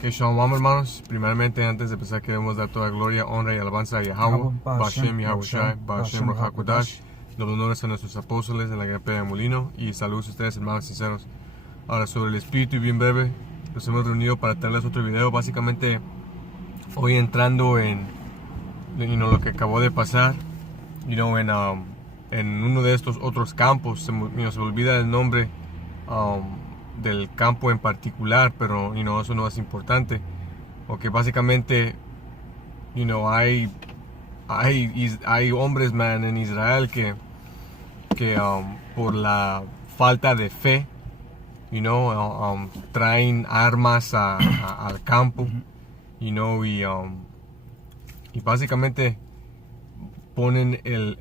Que shalom, hermanos. Primeramente, antes de empezar, queremos dar toda gloria, honra y alabanza a Yahweh, Bashem Yahushai, Bashem Rahakodash. Los honores a nuestros apóstoles en la gran pelea de Molino. Y saludos a ustedes, hermanos sinceros. Ahora, sobre el espíritu, y bien breve, nos hemos reunido para traerles otro video. Básicamente, hoy entrando en lo que acabó de pasar, en uno de estos otros campos. Se olvida el nombre del campo en particular, pero eso no es importante. Porque básicamente hay hombres, man, en Israel que por la falta de fe traen armas al campo, y básicamente ponen el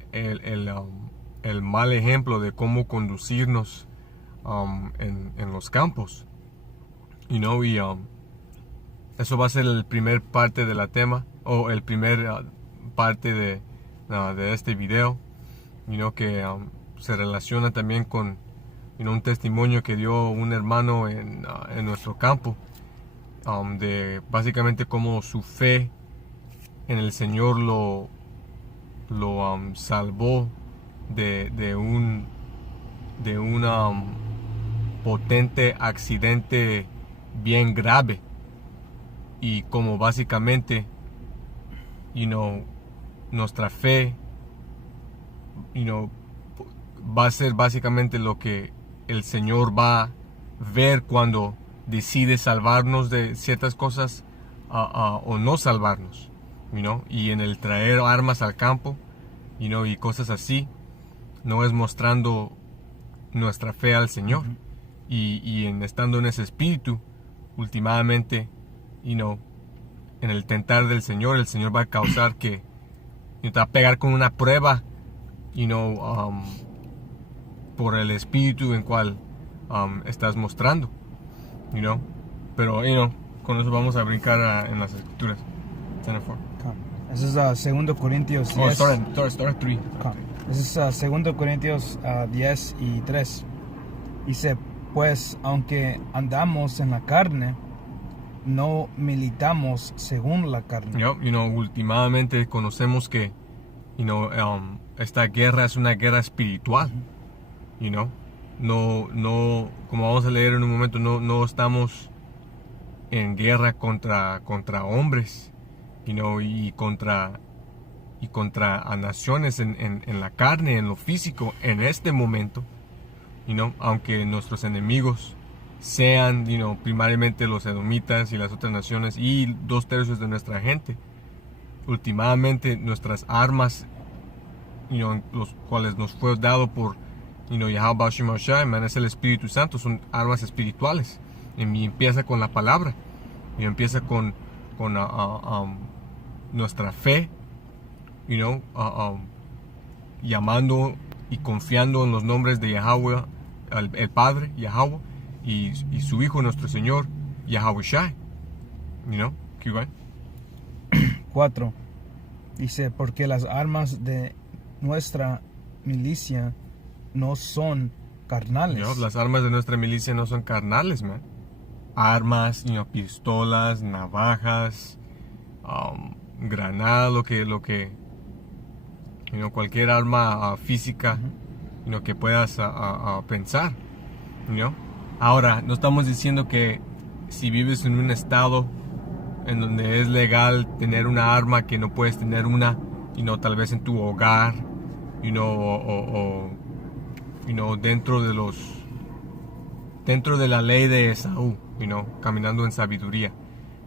mal ejemplo de cómo conducirnos en los campos, eso va a ser el primer parte de la tema, o el primer parte de este video, que se relaciona también con un testimonio que dio un hermano en nuestro campo, de básicamente cómo su fe en el Señor lo salvó de un potente accidente bien grave, y como básicamente nuestra fe va a ser básicamente lo que el Señor va a ver cuando decide salvarnos de ciertas cosas o no salvarnos, y en el traer armas al campo y cosas así, no es mostrando nuestra fe al Señor. Y en estando en ese espíritu, últimamente, en el tentar del Señor, el Señor va a causar que te va a pegar con una prueba, por el espíritu en cual estás mostrando, pero con eso vamos a brincar en las escrituras. Eso es 2 Corintios 10. Start 3. Eso es 2 Corintios 10 y 3. Dice: pues aunque andamos en la carne, no militamos según la carne. Últimamente conocemos que esta guerra es una guerra espiritual. No, como vamos a leer en un momento, no estamos en guerra contra hombres, y contra a naciones en la carne, en lo físico, en este momento. Aunque nuestros enemigos sean, primariamente los edomitas y las otras naciones y 2/3 de nuestra gente, últimamente nuestras armas, los cuales nos fue dado por Yahweh Bashem Yahushai, es el Espíritu Santo, son armas espirituales. Y empieza con la palabra, y empieza con nuestra fe, llamando y confiando en los nombres de Yahweh, el Padre, Yahweh, y su Hijo, nuestro Señor, Yahushai. Keep going. 4. Dice: porque las armas de nuestra milicia no son carnales. Las armas de nuestra milicia no son carnales, man. Armas, pistolas, navajas, granadas, cualquier arma física, que puedas pensar, Ahora, no estamos diciendo que si vives en un estado en donde es legal tener una arma, que no puedes tener una, tal vez en tu hogar, dentro de la ley de Esaú, caminando en sabiduría.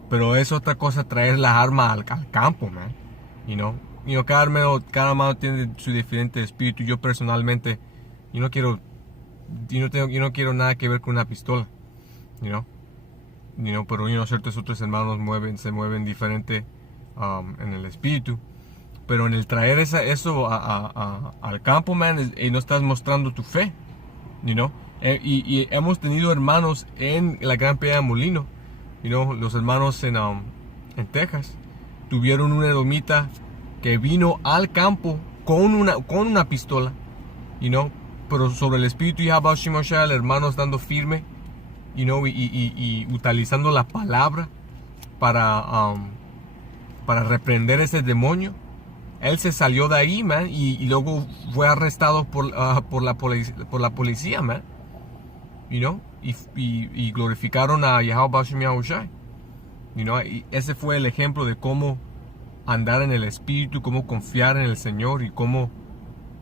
Pero es otra cosa traer la arma al campo, man. Cada hermano tiene su diferente espíritu. Yo personalmente, no quiero nada que ver con una pistola, pero ciertos otros hermanos se mueven diferente en el espíritu. Pero en el traer eso al campo, man, no estás mostrando tu fe, y hemos tenido hermanos en la gran pelea de Molino, los hermanos en Texas tuvieron una edomita que vino al campo con una pistola, pero sobre el espíritu Yahweh Shimoshai, el hermano estando firme, y utilizando la palabra, para reprender ese demonio, él se salió de ahí, man, y luego fue arrestado por la policía, man. You know, y glorificaron a Yahweh Bashem Yahushai. You know, y ese fue el ejemplo de cómo andar en el espíritu, cómo confiar en el Señor y cómo,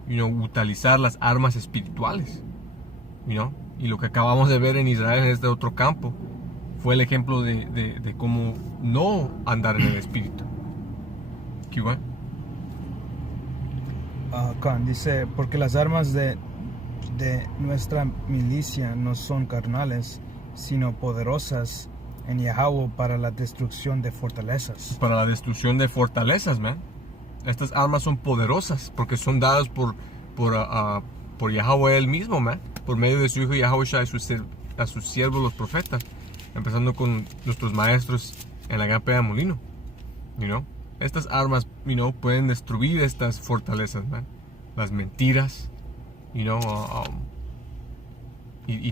utilizar las armas espirituales. You know, y lo que acabamos de ver en Israel en este otro campo fue el ejemplo de cómo no andar en el espíritu. ¿Qué va? Khan dice, porque las armas de nuestra milicia no son carnales, sino poderosas en Yahweh para la destrucción de fortalezas. Para la destrucción de fortalezas, man. Estas armas son poderosas porque son dadas por Yahweh él mismo, man. Por medio de su hijo Yahweh Shai, a sus siervos los profetas. Empezando con nuestros maestros en la gran pega de molino. You know? Estas armas, pueden destruir estas fortalezas, man. Las mentiras, y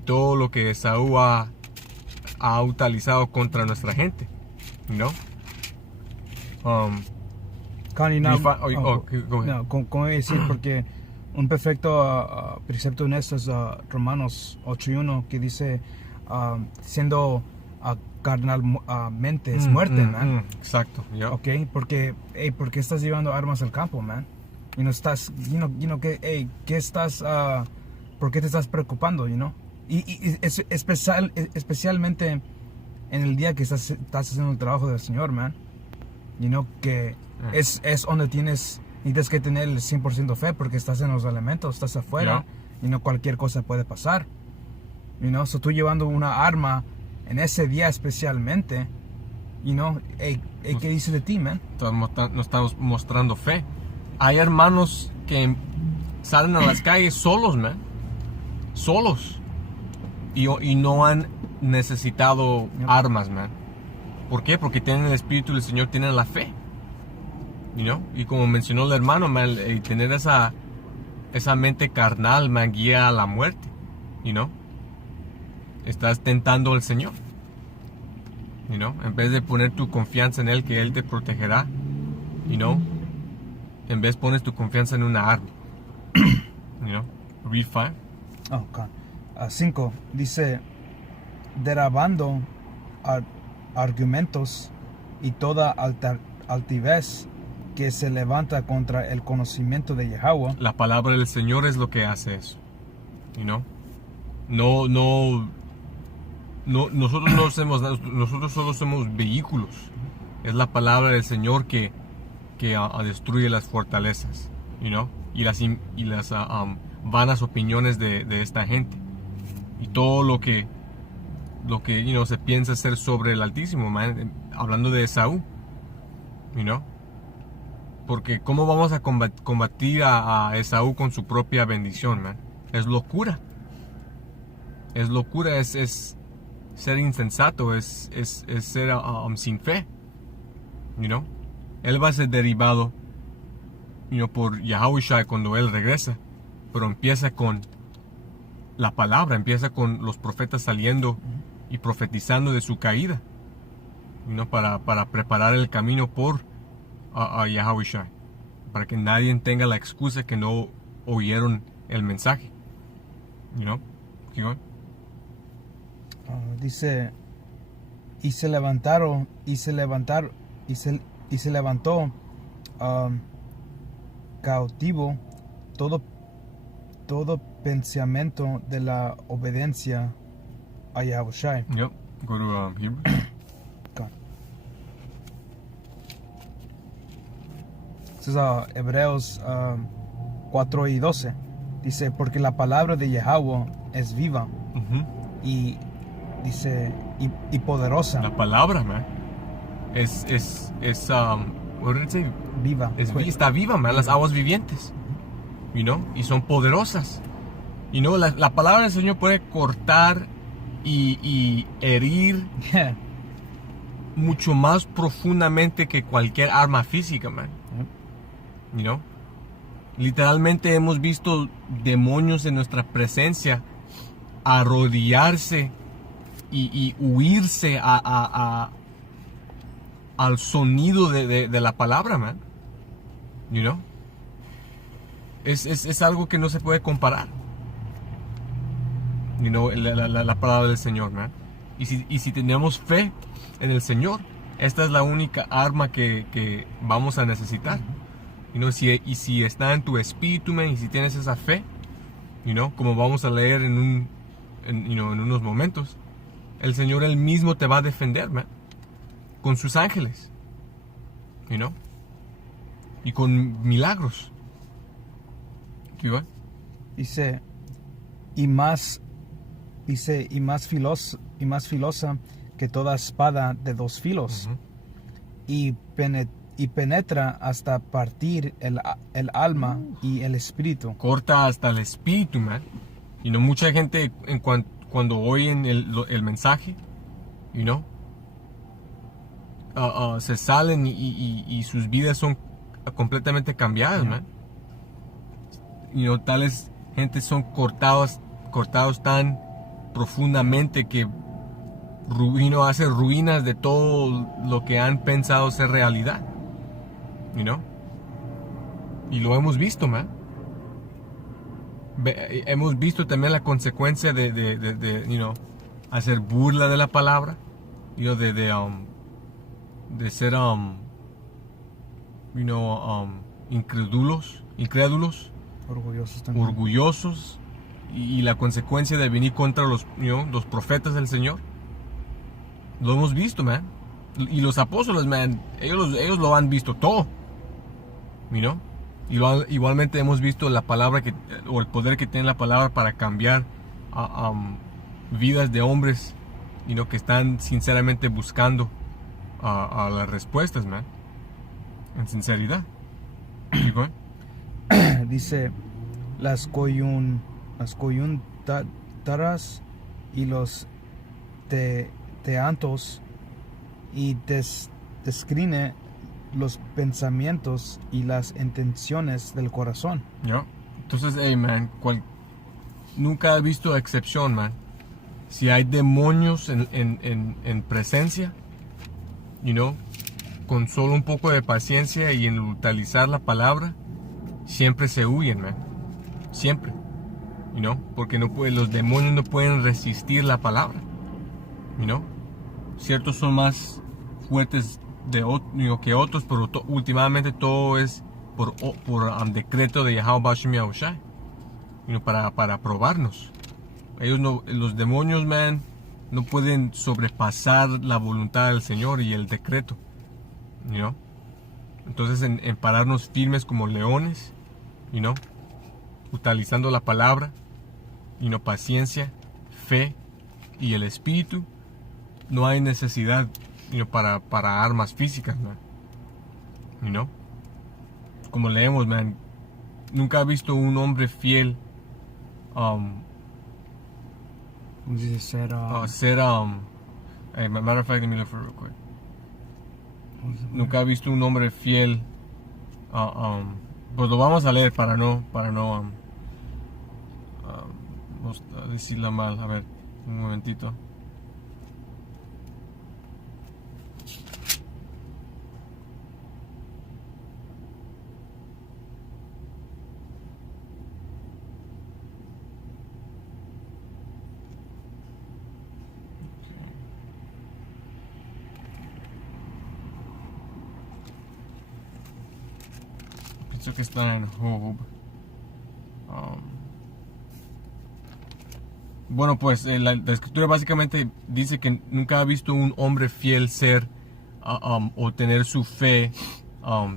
todo lo que Esaú ha utilizado contra nuestra gente, ¿Cómo decir? Porque un perfecto precepto en esto es Romanos 8:1, que dice, siendo carnalmente es muerte, man. Exacto. Yeah. Ok, porque estás llevando armas al campo, man. Y no estás, ¿qué estás, por qué te estás preocupando, Y especialmente en el día que estás haciendo el trabajo del Señor, man. Que es donde necesitas que tener el 100% fe, porque estás en los elementos, estás afuera, y no cualquier cosa puede pasar. So tú llevando una arma en ese día especialmente, ¿qué dice de ti, man? Nos estamos mostrando fe. Hay hermanos que salen a las calles solos, man. Solos. Y no han necesitado armas, man. ¿Por qué? Porque tienen el Espíritu del Señor, tienen la fe. Y como mencionó el hermano, man, tener esa mente carnal, man, guía a la muerte. Estás tentando al Señor. En vez de poner tu confianza en Él, que Él te protegerá, en vez pones tu confianza en una arma. Read 5. Okay. 5 dice, derribando argumentos y toda altivez que se levanta contra el conocimiento de Yahweh. La palabra del Señor es lo que hace eso. Nosotros solo somos vehículos. Es la palabra del Señor que destruye las fortalezas, y las vanas opiniones de esta gente, y todo lo que se piensa ser sobre el Altísimo, man, hablando de Esaú, porque cómo vamos a combatir a Esaú con su propia bendición, man. Es locura, es ser insensato, es ser sin fe. Él va a ser derribado, por Yahweh Shai cuando Él regresa. Pero empieza con la palabra, empieza con los profetas saliendo y profetizando de su caída, para preparar el camino por a Yahweh Shai, para que nadie tenga la excusa que no oyeron el mensaje. Dice, y se levantó cautivo todo pensamiento de la obediencia a Yahweh Shai. Yep. Go to Hebrews. Okay. This is Hebreos 4:12. Dice, porque la palabra de Yahweh es viva y dice y poderosa. La palabra, man, es what did it say? Viva. Está viva, man. Las aguas vivientes, y son poderosas. La palabra del Señor puede cortar y herir mucho más profundamente que cualquier arma física, man. Literalmente hemos visto demonios en nuestra presencia arrodillarse y huirse a al sonido de la palabra, man. You know? Es algo que no se puede comparar. You know, la palabra del Señor, man. Y si tenemos fe en el Señor, esta es la única arma que vamos a necesitar. You know, y si está en tu espíritu, man, y si tienes esa fe, you know, como vamos a leer en unos momentos, el Señor Él mismo te va a defender, man, con sus ángeles, you know, y con milagros. ¿Qué va? Dice, y más filosa que toda espada de dos filos, y penetra hasta partir el alma y el espíritu. Corta hasta el espíritu, man. Y no mucha gente cuando oyen el mensaje, you know, se salen y sus vidas son completamente cambiadas, man. You know, tales gente son cortados tan profundamente que hace ruinas de todo lo que han pensado ser realidad, you know. Y lo hemos visto, man. Hemos visto también la consecuencia de you know, hacer burla de la palabra, you know, de ser you know, incrédulos, orgullosos, y la consecuencia de venir contra los profetas del Señor. Lo hemos visto, man. Y los apóstoles, man, ellos lo han visto todo, you know? Igualmente hemos visto la palabra o el poder que tiene la palabra para cambiar vidas de hombres, you know, que están sinceramente buscando a las respuestas, man, en sinceridad. Dice, las coyuntaras y los teantos, y descrine los pensamientos y las intenciones del corazón. Yeah. Entonces, hey, man, nunca he visto excepción, man. Si hay demonios en presencia, you know, con solo un poco de paciencia y en utilizar la palabra, siempre se huyen, man. Siempre, you know, porque los demonios no pueden resistir la palabra, you know. Ciertos son más fuertes que otros, pero últimamente todo es por decreto de Yahweh Bashem Yahushai, you know, para probarnos. Los demonios, man, no pueden sobrepasar la voluntad del Señor y el decreto, you know. Entonces en pararnos firmes como leones, you know, utilizando la palabra, you know, paciencia, fe y el espíritu, no hay necesidad, you know, para armas físicas, man. You know, como leemos, man, nunca he visto un hombre fiel matter of fact, let me look for it real quick. Nunca he visto un hombre fiel, pues lo vamos a leer para no decirla mal. A ver, un momentito. Pienso que está en Job. Bueno, pues la escritura básicamente dice que nunca ha visto un hombre fiel ser o tener su fe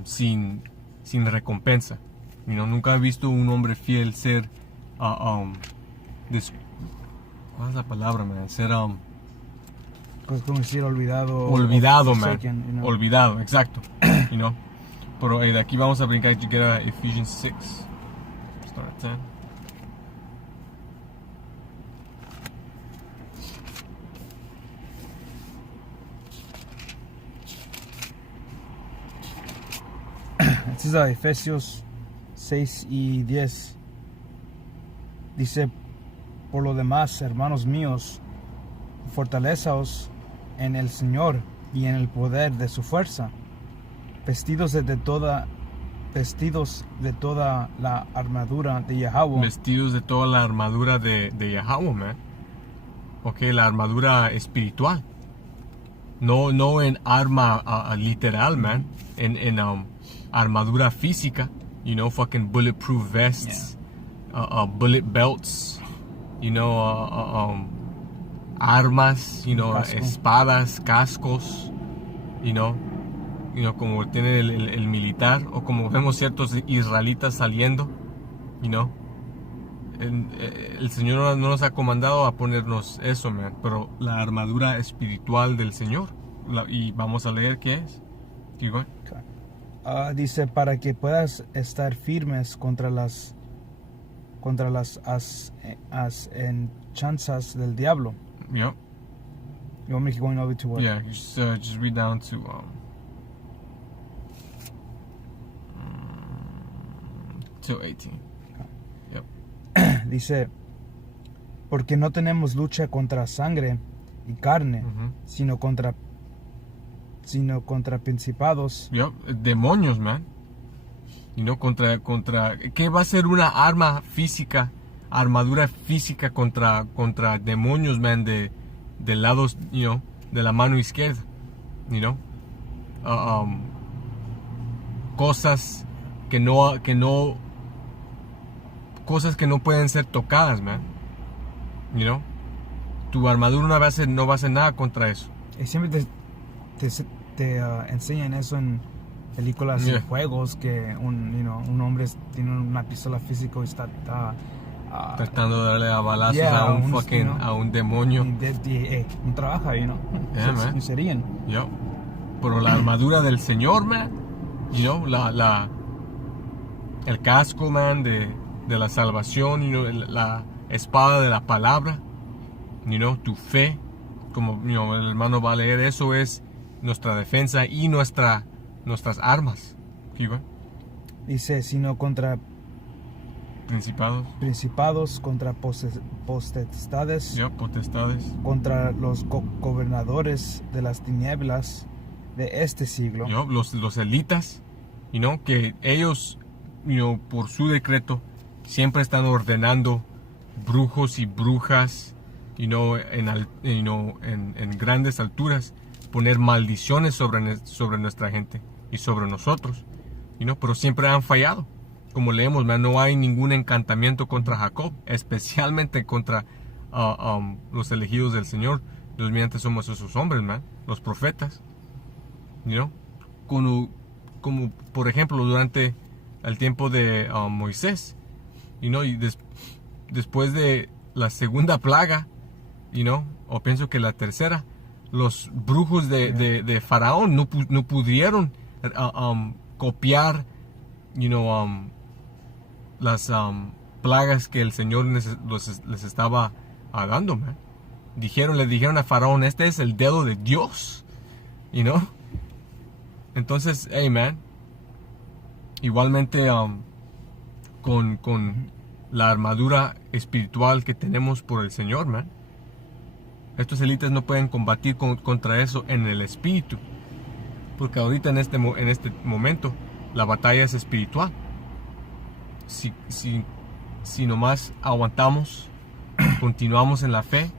sin recompensa. You know, nunca he visto un hombre fiel ser ¿cuál es la palabra, man? Ser pues como decir olvidado, man. Forsaken, you know? Olvidado, exacto. You know? Pero de aquí vamos a brincar y llegar a Ephesians 6. Start at 10. Este es a Efesios 6 y 10. Dice, por lo demás, hermanos míos, fortaleceos en el Señor y en el poder de su fuerza, vestidos de toda la armadura de Yahweh, Vestidos de toda la armadura de Yahweh, man. Ok, la armadura espiritual. No en arma literal, man. En armadura física. You know, fucking bulletproof vests. Bullet belts. You know, armas. You know, Casco. espadas, cascos. You know, como tiene el militar. O como vemos ciertos israelitas saliendo. You know. El Señor no nos ha comandado a ponernos eso, man, pero la armadura espiritual del Señor. Y vamos a leer qué es. Igual. Dice, para que puedas estar firmes contra las asechanzas del diablo. Yep. You want me to keep going over to what? Yeah, just read down to 18. Yep. Dice, porque no tenemos lucha contra sangre y carne, Ujú. sino contra principados, Yep. Demonios, man. Y no contra ¿qué va a ser una arma física, armadura física contra demonios, man, del lado, de la mano izquierda, cosas que no pueden ser tocadas, man. Tu armadura no va a hacer nada contra eso. y siempre te enseñan eso en películas y Yeah. juegos, que un hombre tiene una pistola física y está Tratando de darle a balazos Yeah, a un unos, fucking, a un demonio. un trabaja, Yeah, man. y serían. Yo. Pero la armadura del Señor, man. El casco, man, de la salvación, la espada de la palabra, tu fe, como el hermano va a leer, eso es nuestra defensa y nuestras armas. ¿Igual? Dice, sino contra Principados, contra potestades, potestades, contra los gobernadores de las tinieblas de este siglo. los elitas, que ellos, por su decreto, siempre están ordenando brujos y brujas, en grandes alturas, poner maldiciones sobre nuestra gente y sobre nosotros, pero siempre han fallado. Como leemos, man, no hay ningún encantamiento contra Jacob, especialmente contra los elegidos del Señor. Dios mediante somos esos hombres, man, los profetas. Como por ejemplo durante el tiempo de Moisés, y después de la segunda plaga, o pienso que la tercera, los brujos de Faraón no pudieron copiar, las plagas que el Señor les estaba dando, man. Le dijeron a Faraón, este es el dedo de Dios, Entonces, hey, man, igualmente con la armadura espiritual que tenemos por el Señor, man, estos élites no pueden combatir contra eso en el espíritu, porque ahorita en este momento la batalla es espiritual. Si nomás aguantamos, continuamos en la fe,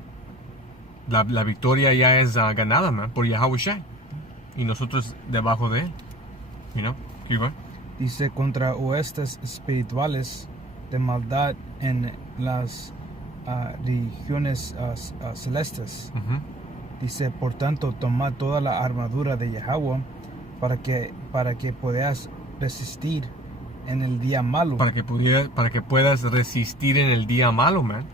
la victoria ya es ganada, man, por Yahweh Shai, y nosotros debajo de él. Igual. Dice, contra huestes espirituales de maldad en las regiones celestes. Ujú. Dice, por tanto, toma toda la armadura de Yahweh para que puedas resistir en el día malo. Para que puedas resistir en el día malo, man.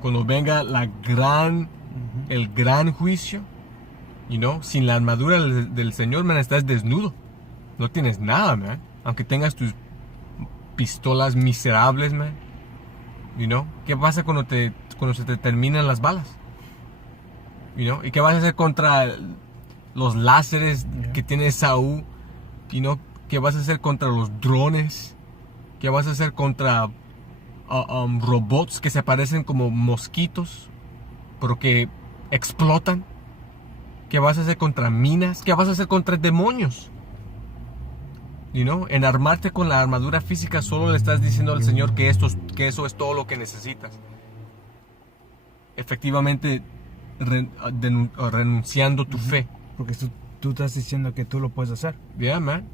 Cuando venga el gran juicio, sin la armadura del Señor, man, estás desnudo. No tienes nada, man. Aunque tengas tus pistolas miserables, man. ¿Qué pasa cuando se te terminan las balas? ¿Y qué vas a hacer contra los láseres que tiene Saúl? ¿Qué vas a hacer contra los drones? ¿Qué vas a hacer contra robots que se parecen como mosquitos, pero que explotan? ¿Qué vas a hacer contra minas? ¿Qué vas a hacer contra demonios? En armarte con la armadura física solo le estás diciendo al Señor que eso es todo lo que necesitas. Efectivamente, renunciando tu fe. Porque tú estás diciendo que tú lo puedes hacer. Yeah, man.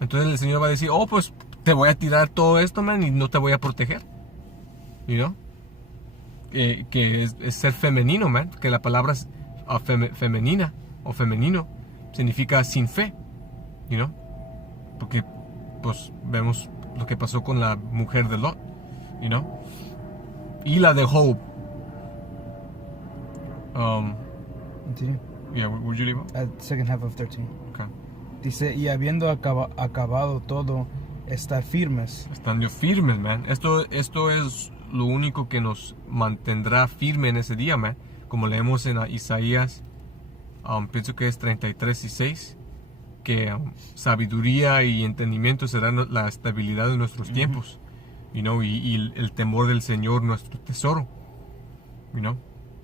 Entonces el Señor va a decir, pues te voy a tirar todo esto, man, y no te voy a proteger. Que es ser femenino, man. Que la palabra femenina o femenino significa sin fe. Porque pues vemos lo que pasó con la mujer de Lot. Y la de Job. Continue. Yeah, would you leave? Second half of 13. Okay. Dice, y habiendo acabado todo, estar firmes. Estando firmes, man. Esto es lo único que nos mantendrá firme en ese día, man. Como leemos en Isaías, pienso que es 33:6, que sabiduría y entendimiento serán la estabilidad de nuestros tiempos. Y el temor del Señor, nuestro tesoro.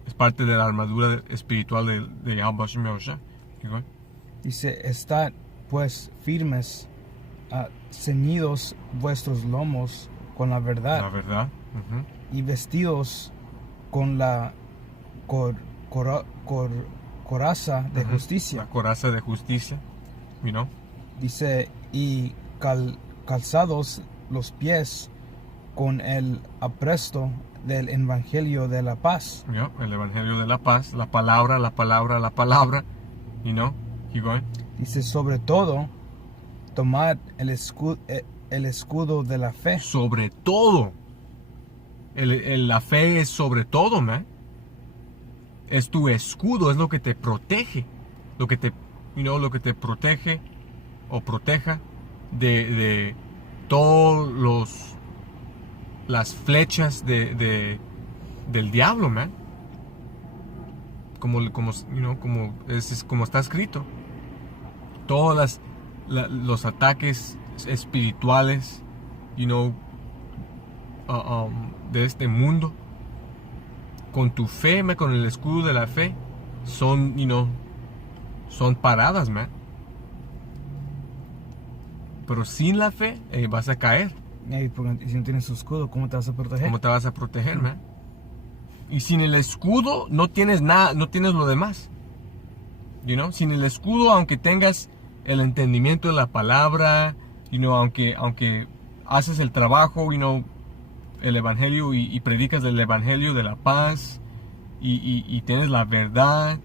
Es parte de la armadura espiritual de Yahweh Shemosha. Dice, estad pues firmes, ceñidos vuestros lomos con la verdad. La verdad. Y vestidos con la coraza de justicia. La coraza de justicia. Dice, y calzados los pies con el apresto del evangelio de la paz. El evangelio de la paz, la palabra. Keep going. Dice, sobre todo, tomad el escudo de la fe. Sobre todo. La fe es sobre todo, man. Es tu escudo, es lo que te protege. Lo que te protege o proteja de todos las flechas del diablo, man. Como está escrito. Todos los ataques espirituales, de este mundo, con tu fe, man, con el escudo de la fe, son paradas, man. Pero sin la fe, vas a caer. Y si no tienes su escudo, ¿cómo te vas a proteger? ¿Cómo te vas a proteger, man? Y sin el escudo no tienes nada, no tienes lo demás. Sin el escudo, aunque tengas el entendimiento de la palabra, aunque haces el trabajo, el evangelio y predicas el evangelio de la paz y tienes la verdad,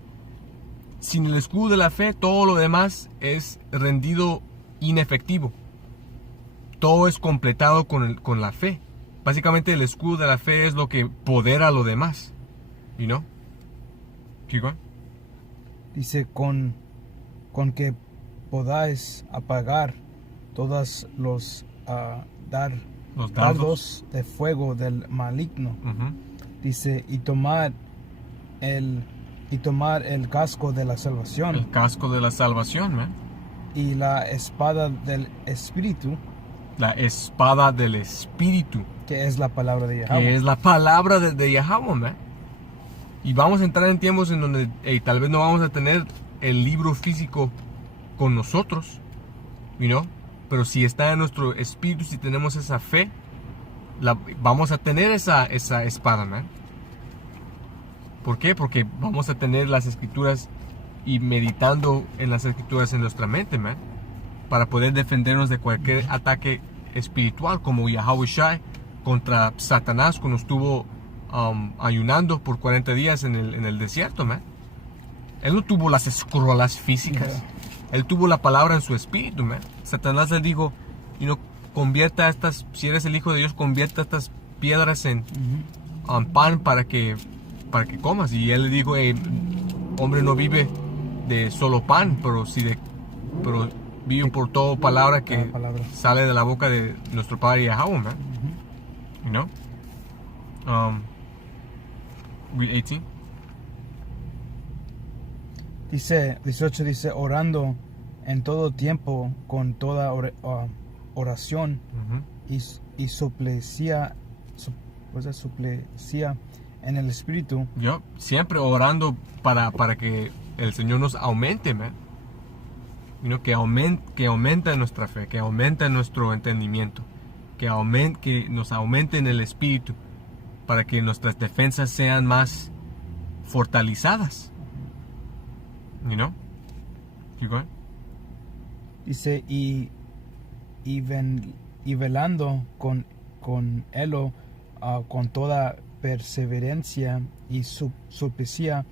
sin el escudo de la fe, todo lo demás es rendido inefectivo. Todo es completado con la fe. Básicamente el escudo de la fe es lo que podera lo demás. Keep going. Dice, con que podáis apagar todos los dardos de fuego del maligno. Dice, y tomar el casco de la salvación. El casco de la salvación, man. Y la espada del Espíritu. La espada del Espíritu. Que es la palabra de Yahweh. Que es la palabra de Yahweh, man. Y vamos a entrar en tiempos en donde tal vez no vamos a tener el libro físico con nosotros, pero si está en nuestro espíritu, si tenemos esa fe, vamos a tener esa espada, man. ¿Por qué? Porque vamos a tener las escrituras y meditando en las escrituras en nuestra mente, man, para poder defendernos de cualquier ataque espiritual, como Yahweh Shai contra Satanás cuando estuvo ayunando por 40 días en el desierto, man. Él no tuvo las escrolas físicas. Él tuvo la palabra en su espíritu, man. Satanás le dijo, convierta si eres el Hijo de Dios, convierta estas piedras en pan para que comas. Y él le dijo, hombre no vive de solo pan, pero vive por toda palabra que sale de la boca de nuestro Padre Yahweh, man. Read 18. Dice, 18 dice, orando en todo tiempo con toda oración y suplecia en el Espíritu. Yo siempre orando para que el Señor nos aumente, man. Que aumenta nuestra fe, que aumenta nuestro entendimiento, que nos aumente en el espíritu, para que nuestras defensas sean más fortalecidas. Keep going. Dice, y velando con él, con toda perseverancia y suplicia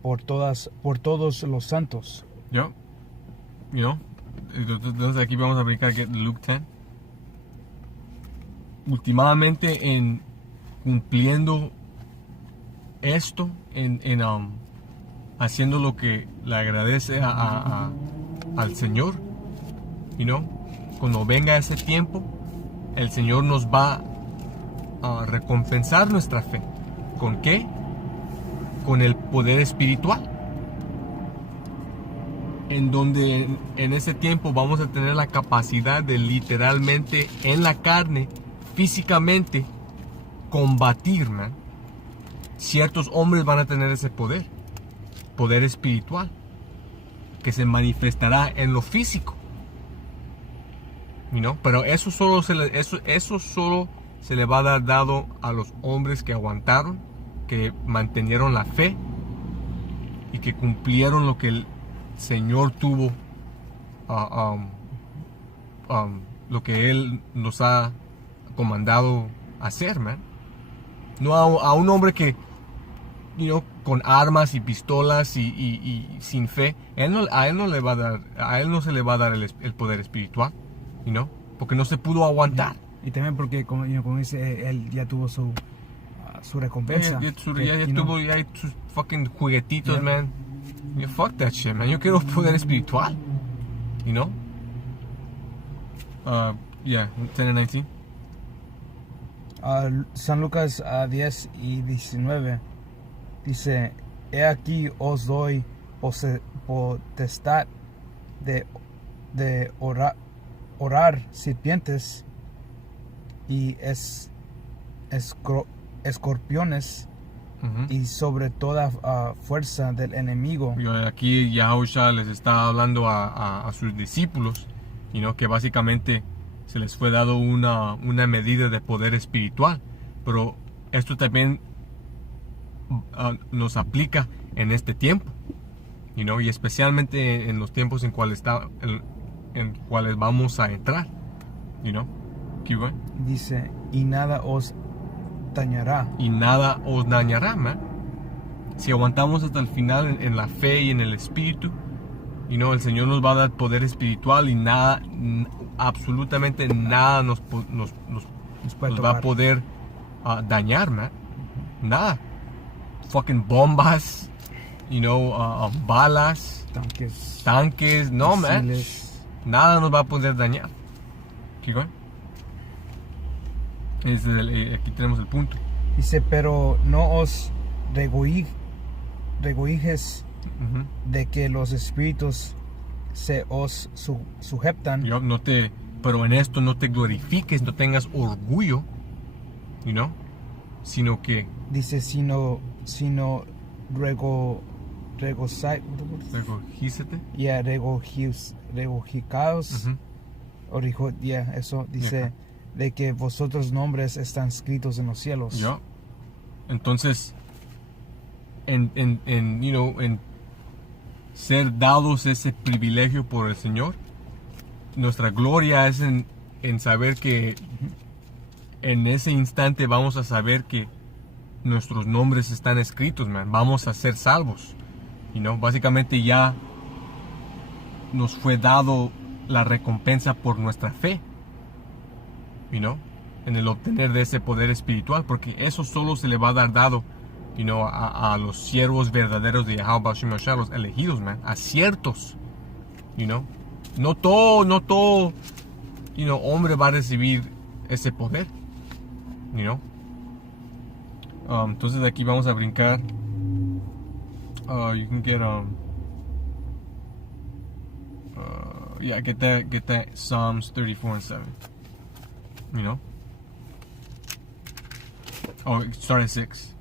por todos los santos. Yo. Entonces aquí vamos a brincar que Luke 10. Últimamente en cumpliendo esto, haciendo lo que le agradece al Señor, cuando venga ese tiempo, el Señor nos va a recompensar nuestra fe. ¿Con qué? Con el poder espiritual. En donde en ese tiempo vamos a tener la capacidad de literalmente en la carne, físicamente, combatir, man. Ciertos hombres van a tener ese poder espiritual, que se manifestará en lo físico. Pero eso solo se le va a dar dado a los hombres que aguantaron, que mantenieron la fe y que cumplieron lo que el Señor tuvo, lo que Él nos ha comandado hacer, man. No a un hombre que, con armas y pistolas y sin fe, a él no se le va a dar el poder espiritual, porque no se pudo aguantar. Y también porque, como dice, él ya tuvo su recompensa. Ya tuvo sus fucking juguetitos, man. Fuck that shit, man. Yo quiero poder espiritual. 10 and 19. San Lucas 10 y 19 dice: He aquí os doy potestad de orar serpientes y escorpiones, y sobre toda fuerza del enemigo. Aquí Yahushua les está hablando a sus discípulos, que básicamente se les fue dado una medida de poder espiritual, pero esto también nos aplica en este tiempo, y especialmente en los tiempos en cuales vamos a entrar. Keep going. Dice: y nada os dañará. Y nada os dañará, man. Si aguantamos hasta el final en la fe y en el espíritu, el Señor nos va a dar poder espiritual, y nada, absolutamente nada nos va a poder dañar, man. Nada. Fucking bombas, balas, tanques, no, misiles. Man. Nada nos va a poder dañar. Keep going. Aquí tenemos el punto. Dice: pero no os regocijes de que los espíritus se os sujetan. Pero en esto no te glorifiques, no tengas orgullo, sino que... Dice, sino regocíjate. Regocijaos. Eso dice, de que vosotros nombres están escritos en los cielos. Entonces, en ser dados ese privilegio por el Señor, nuestra gloria es en saber que en ese instante vamos a saber que nuestros nombres están escritos, man. Vamos a ser salvos. Básicamente ya nos fue dado la recompensa por nuestra fe, en el obtener de ese poder espiritual, porque eso solo se le va a dar dado, a los siervos verdaderos de Yahweh Baal Shem Yahshua, los elegidos, man, a ciertos, no todo, hombre va a recibir ese poder, entonces de aquí vamos a brincar. You can get get that Psalms 34:7. Start at 6.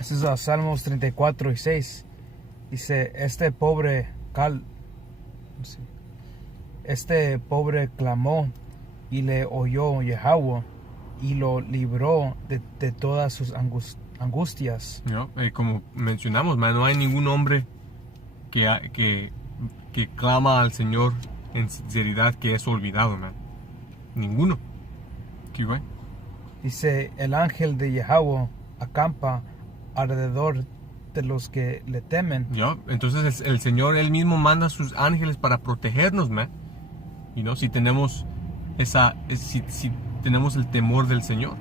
Este es Salmos 34:6. Dice, este pobre clamó y le oyó Yahweh y lo libró de todas sus angustias. Como mencionamos, man, no hay ningún hombre que clama al Señor en sinceridad que es olvidado, man. Ninguno. ¿Qué güey? Dice, el ángel de Yahweh acampa alrededor de los que le temen. Entonces el Señor él mismo manda a sus ángeles para protegernos, man. Si tenemos si tenemos el temor del Señor,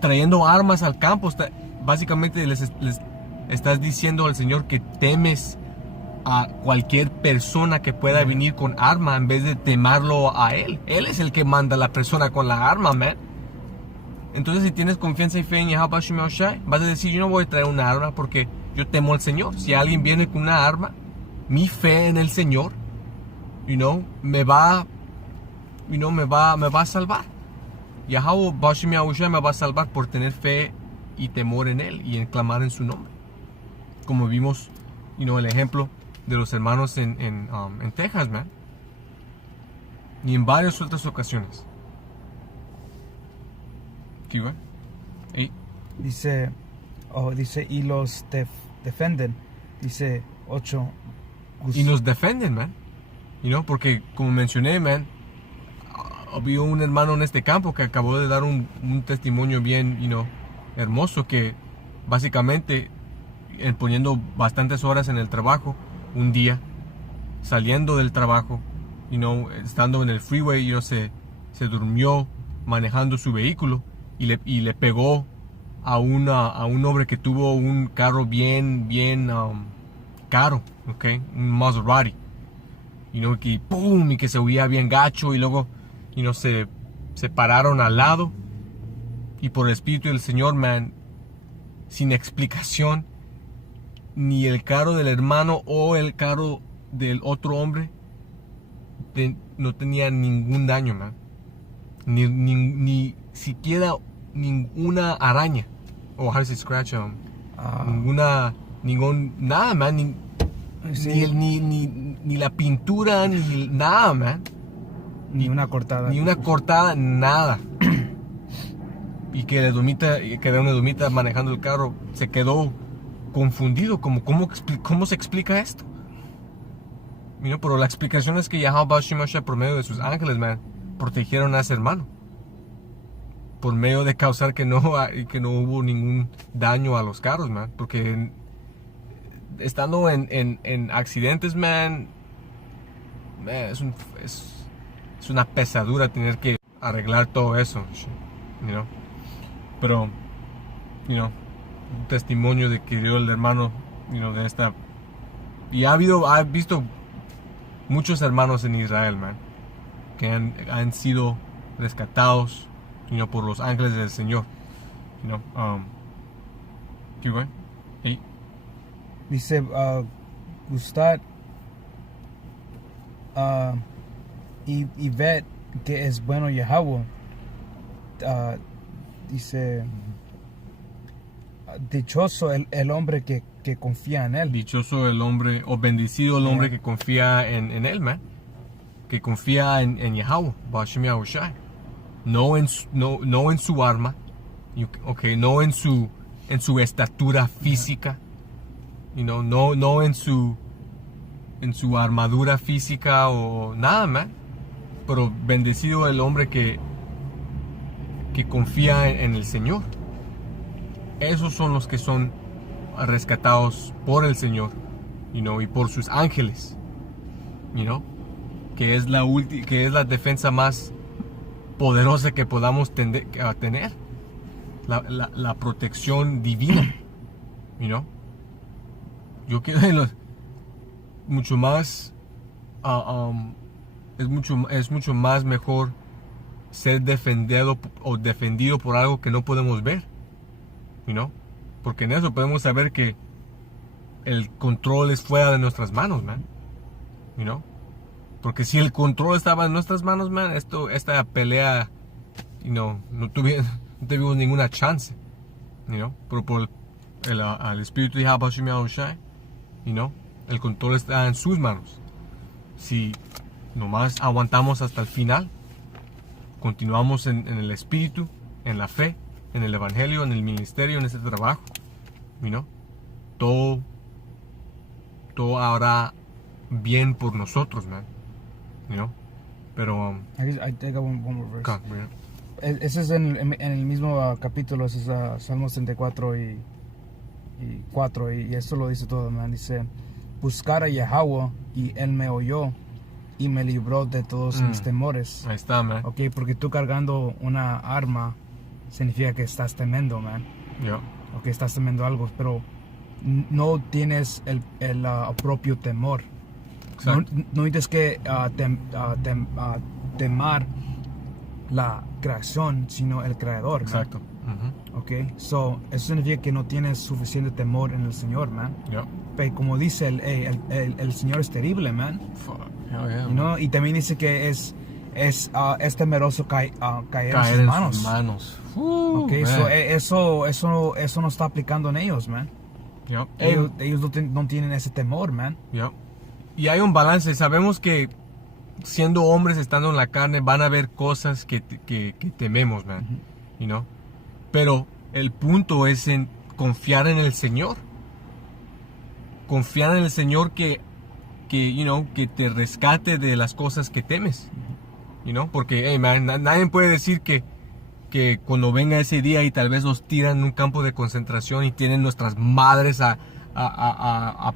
trayendo armas al campo, básicamente les estás diciendo al Señor que temes a cualquier persona que pueda venir con arma en vez de temerlo a Él. Él es el que manda a la persona con la arma, man. Entonces, si tienes confianza y fe en Yahweh Hashem Yahushai, vas a decir, yo no voy a traer una arma porque yo temo al Señor. Si alguien viene con una arma, mi fe en el Señor, me va a salvar. Yahweh Hashem Yahushai me va a salvar por tener fe y temor en Él y en clamar en su nombre. Como vimos, el ejemplo de los hermanos en Texas, man. Y en varias otras ocasiones. Dice, y los defienden. Dice 8. Y nos defienden, man. Porque como mencioné, man, había un hermano en este campo que acabó de dar un testimonio bien, hermoso, que básicamente, poniendo bastantes horas en el trabajo, un día, saliendo del trabajo, estando en el freeway, se durmió manejando su vehículo y le pegó a un hombre que tuvo un carro bien caro, un Maserati, que pum, y que se oía bien gacho, y luego, se pararon al lado, y por el Espíritu del Señor, man, sin explicación, ni el carro del hermano o el carro del otro hombre no tenía ningún daño, man. Ni siquiera ninguna araña o how to scratch nada, man. Ni la pintura, ni nada, man. Ni una cortada, nada. Y que era una domita manejando el carro, se quedó confundido, ¿cómo se explica esto? Pero la explicación es que Yahweh Hashem Yahushai, por medio de sus ángeles, man, protegieron a ese hermano, por medio de causar que no hubo ningún daño a los carros, man. Porque estando en accidentes, man, es una pesadura tener que arreglar todo eso, pero un testimonio de que dio el hermano, de esta. Y ha visto muchos hermanos en Israel, man, que han sido rescatados, por los ángeles del Señor, ¿qué güey? Hey. Dice gustad y ved que es bueno Yahweh. Dice, dichoso el hombre que confía en Él. Dichoso el hombre, o bendecido el hombre que confía en Él, man. Que confía en Yahweh, Hashem Yahushai. No en su arma, no en su estatura física, no en su armadura física o nada, man. Pero bendecido el hombre que confía en el Señor. Esos son los que son rescatados por el Señor, y por sus ángeles, que es la defensa más poderosa que podamos tener, la protección divina, yo quiero mucho más, es mucho más mejor ser defendido por algo que no podemos ver, porque en eso podemos saber que el control es fuera de nuestras manos, man, porque si el control estaba en nuestras manos, man, esta pelea, no tuvimos ninguna chance, pero por al Espíritu de Yahweh Hashem Yahushai, el control está en sus manos. Si nomás aguantamos hasta el final, continuamos en el Espíritu, en la fe, en el Evangelio, en el ministerio, en este trabajo, todo hará bien por nosotros, man. Pero I take one more verse. God, man. Ese es en el mismo capítulo, ese es Salmos 34 y 4, y esto lo dice todo, man. Dice, buscar a Yahweh y Él me oyó y me libró de todos mis temores. Ahí está, man. Ok, porque tú cargando una arma significa que estás temiendo, man. Yeah. Ok, estás temiendo algo, pero no tienes el propio temor. No tienes que temar la creación, sino el creador, man. Exacto. Ok, so eso significa que no tienes suficiente temor en el Señor, man. Yeah. Pero como dice el Señor es terrible, man. Fuck. Hell yeah, Y también dice que es temeroso caer en sus manos. Sus manos. Okay, so eso no está aplicando en ellos, man. Yep. Ellos no tienen ese temor, man. Yep. Y hay un balance. Sabemos que siendo hombres, estando en la carne, van a haber cosas que tememos, man. Pero el punto es en confiar en el Señor. Confiar en el Señor que te rescate de las cosas que temes. Porque, hey, man, nadie puede decir que cuando venga ese día y tal vez nos tiran en un campo de concentración y tienen nuestras madres a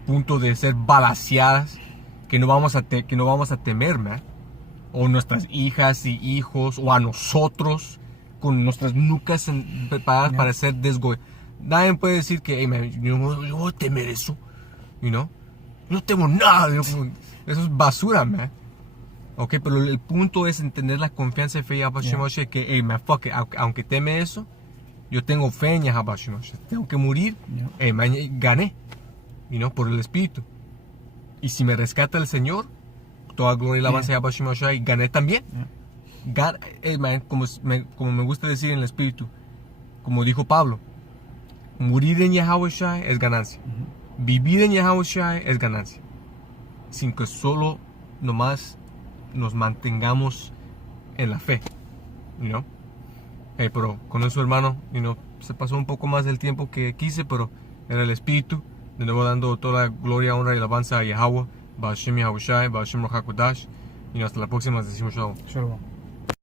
punto de ser balaceadas, que no vamos a temer, man. O nuestras hijas y hijos, o a nosotros, con nuestras nucas preparadas para ser desgollados. Nadie puede decir que, hey, man, yo voy a temer eso, no tengo nada, eso es basura, man. Ok, pero el punto es entender la confianza y fe en Yahweh Shemoshe, que, hey, man, fuck it, aunque teme eso, yo tengo fe en Yahweh Shemoshe. Tengo que morir, hey, man, gané, por el Espíritu. Y si me rescata el Señor, toda gloria y alabanza a Yahweh Shemoshe, y gané también. Hey, man, como me gusta decir en el Espíritu, como dijo Pablo, morir en Yahweh Shai es ganancia. Vivir en Yahweh Shai es ganancia. Sin que solo nomás nos mantengamos en la fe. Pero con eso, hermano, se pasó un poco más del tiempo que quise, pero era el Espíritu. De nuevo dando toda la gloria, honra y alabanza a Yahweh. Ba'ashem Yahweh Shai, Ba'ashem Roch HaKodesh. Y hasta la próxima, decimos shalom. Shalom.